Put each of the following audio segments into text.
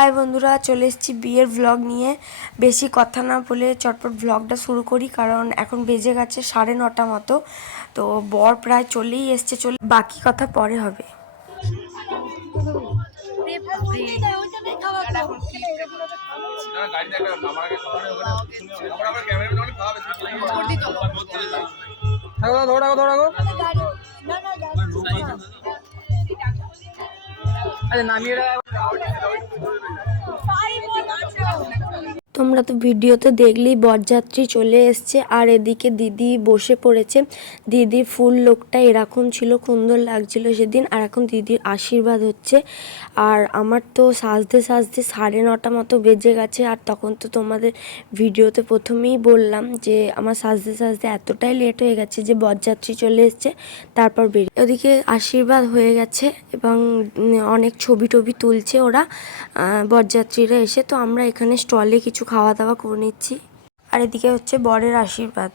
High বন্ধুরা, চলে এসেছি বিয়ের ব্লগ নিয়ে। বেশি কথা না বলে চটপট ব্লগটা শুরু করি, কারণ এখন বেজে গেছে 9:30 মতো। তো বর প্রায় চলেই এসছে, বাকি কথা পরে হবে। তোমরা তো ভিডিওতে দেখলেই বরযাত্রী চলে এসছে, আর এদিকে দিদি বসে পড়েছে। দিদির ফুল লোকটা এরকম ছিল, সুন্দর লাগছিল সেদিন। আর এখন দিদির আশীর্বাদ হচ্ছে। আর আমার তো সাজতে সাজতে 9:30 মতো বেজে গেছে। আর তখন তো তোমাদের ভিডিওতে প্রথমেই বললাম যে আমার সাজতে সাজতে এতটাই লেট হয়ে গেছে যে বরযাত্রী চলে এসছে, তারপর বেরিয়ে। ওদিকে আশীর্বাদ হয়ে গেছে এবং অনেক ছবি টবি তুলছে ওরা বরযাত্রীরা এসে। তো আমরা এখানে স্টলে কিছু খাওয়া দাওয়া করে নিচ্ছি। আর এদিকে হচ্ছে বরের আশীর্বাদ।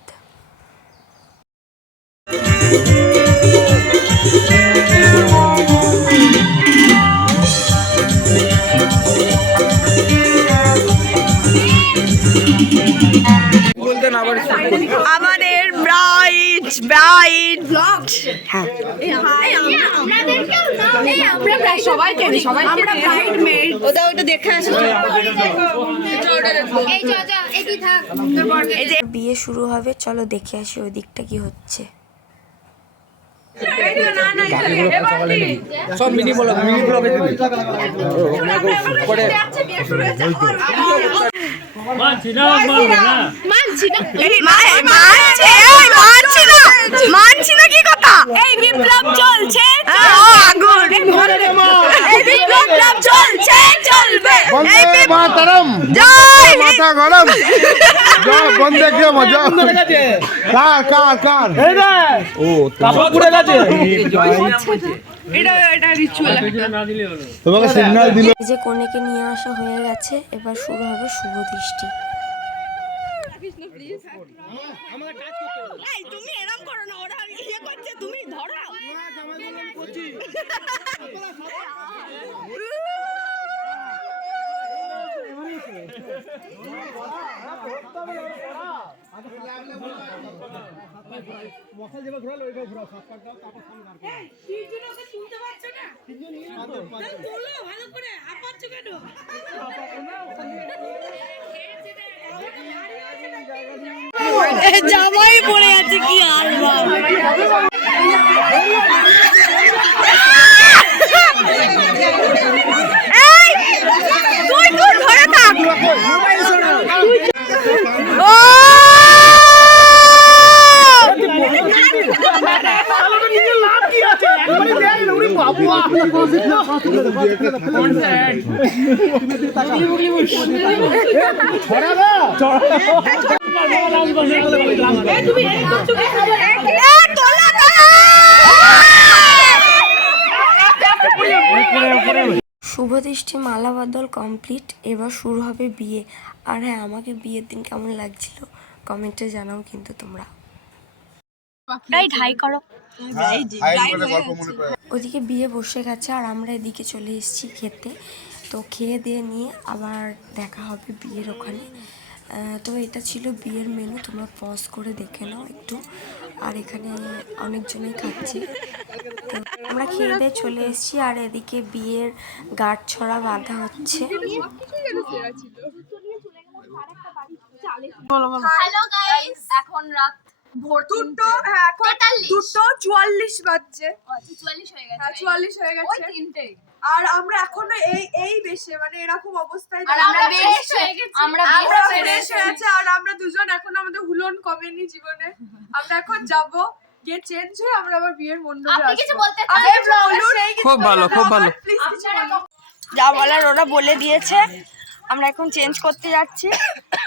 আমাদের ব্রাইড হ্যাঁ ওটা দেখে আসি। বিয়ে শুরু হবে, চলো দেখে আসি ওই দিকটা কি হচ্ছে। সব মিনি ব্লগ মানছি না কি কথা, এই বিপ্লব চলছে আগুন, এই বিপ্লব চলছে চলবে, বন্দে মাতরম, জয় মাতা গরম, জয় বন্দে কে মজা। কার এই রে ও কাপড় পুড়ে গেছে। এটা রিচুয়াল না দিলে হলো। তোমাকে সিগন্যাল দিল। এই যে কনেকে নিয়ে আসা হয়ে গেছে, এবার শুরু হবে শুভ দৃষ্টি। তুমি এরকম করো না, ওরা ইয়ে করছে, তুমি ধরো। জামাই পড়ে আছে কি আর তুই ধরে থাক। শুভ দৃষ্টি মালা বদল কমপ্লিট, এবার শুরু হবে বিয়ে। আর হ্যাঁ, আমাকে বিয়ের দিন কেমন লাগছিল কমেন্টে জানাও কিন্তু তোমরা। ওদিকে বিয়ে বসে গেছে আর আমরা এদিকে চলে এসেছি খেতে। তো খেয়ে দিয়ে নিয়ে আবার দেখা হবে বিয়ের ওখানে। তো এটা ছিল বিয়ের মেনু, তোমরা পজ করে দেখে নাও একটু। আর এখানে অনেকজনই খাচ্ছে। তো আমরা খেয়ে দিয়ে চলে এসেছি, আর এদিকে বিয়ের গাঁট ছড়া বাঁধা হচ্ছে। এখন রাত ভোর 2:44 বাজছে। 44 হয়ে গেছে। আর আমরা এখনো এই বেশে মানে এরকম অবস্থায়, আর আমরা বেশ হয়ে গেছি, আমরা বেশ হয়েছে। আর আমরা দুজন এখন আমাদের হুলন কমেনি জীবনে। আমরা এখন যাব গিয়ে চেঞ্জ হয়ে আমরা আবার বিয়ের মণ্ডপে আসব। আপনি কিছু বলতে চান? খুব ভালো, খুব ভালো। যা বলার ওরা বলে দিয়েছে। আমরা এখন চেঞ্জ করতে যাচ্ছি।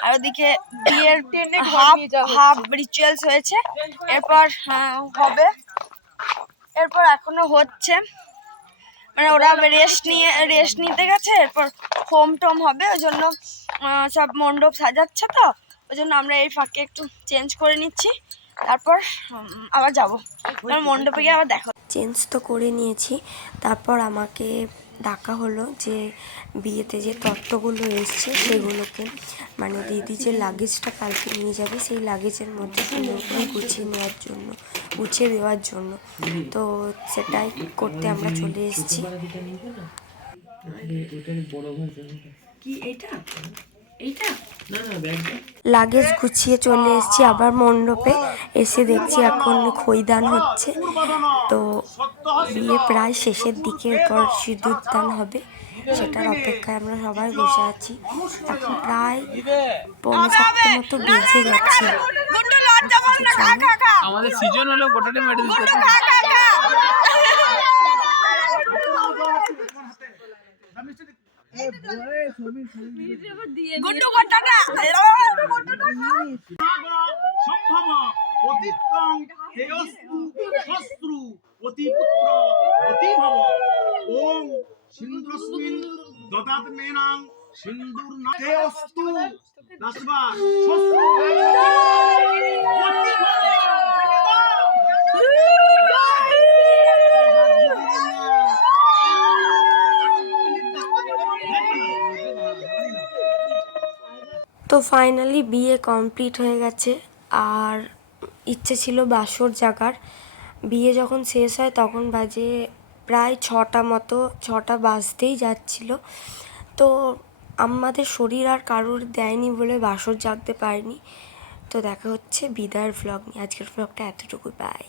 আর ওদিকে বিয়ের হাফ রিচুয়ালস হয়েছে, এরপর হবে, এরপর এখনো হচ্ছে। মানে ওরা রেস্ট নিতে গেছে, এরপর হোম টোম হবে, ওই জন্য সব মণ্ডপ সাজাচ্ছে। তো ওই জন্য আমরা এই ফাঁকে একটু চেঞ্জ করে নিচ্ছি, তারপর আবার যাবো মণ্ডপে গিয়ে আবার দেখো। চেঞ্জ তো করে নিয়েছি, তারপর আমাকে ডাকা হলো যে বিয়েতে যে তত্ত্বগুলো এসছে সেগুলোকে মানে দিদি যে লাগেজটা কালকে নিয়ে যাবে সেই লাগেজের মধ্যে সুন্দর গুছিয়ে দেওয়ার জন্য। তো সেটাই করতে আমরা চলে এসেছি। লাগেজ গুছিয়ে চলে এসেছি আবার মণ্ডপে এসে দেখছি এখন খৈদান হচ্ছে। তো বিয়ে প্রায় শেষের দিকে, এরপর সিঁদুর দান হবে, সেটার অপেক্ষায় আমরা সবাই বসে আছি। এখন প্রায় 7:45 মতো বেজে গেছে। আমাদের সিজন হলো গোটাটা মেরে দিতে। সম্ভব অতিত্বং তেয়স্তু শস্ত্রু অতিপুত্র অতিভব ওম সিন্ধুস্মিন দদাত মেনাং সিন্ধুর না তেয়স্তু নাসবা শস্ত্রু অতিভব। তো ফাইনালি বিয়ে কমপ্লিট হয়ে গেছে। আর ইচ্ছে ছিল বাসর জাগার। বিয়ে যখন শেষ হয় তখন বাজে প্রায় 6টা মতো, 6টা বাজতেই যাচ্ছিল। তো আমাদের শরীর আর কারোর দেয়নি বলে বাসর জাগতে পারিনি। তো দেখা হচ্ছে বিদায়ের ভ্লগ নিয়ে। আজকের ভ্লগটা এতটুকু, বাই।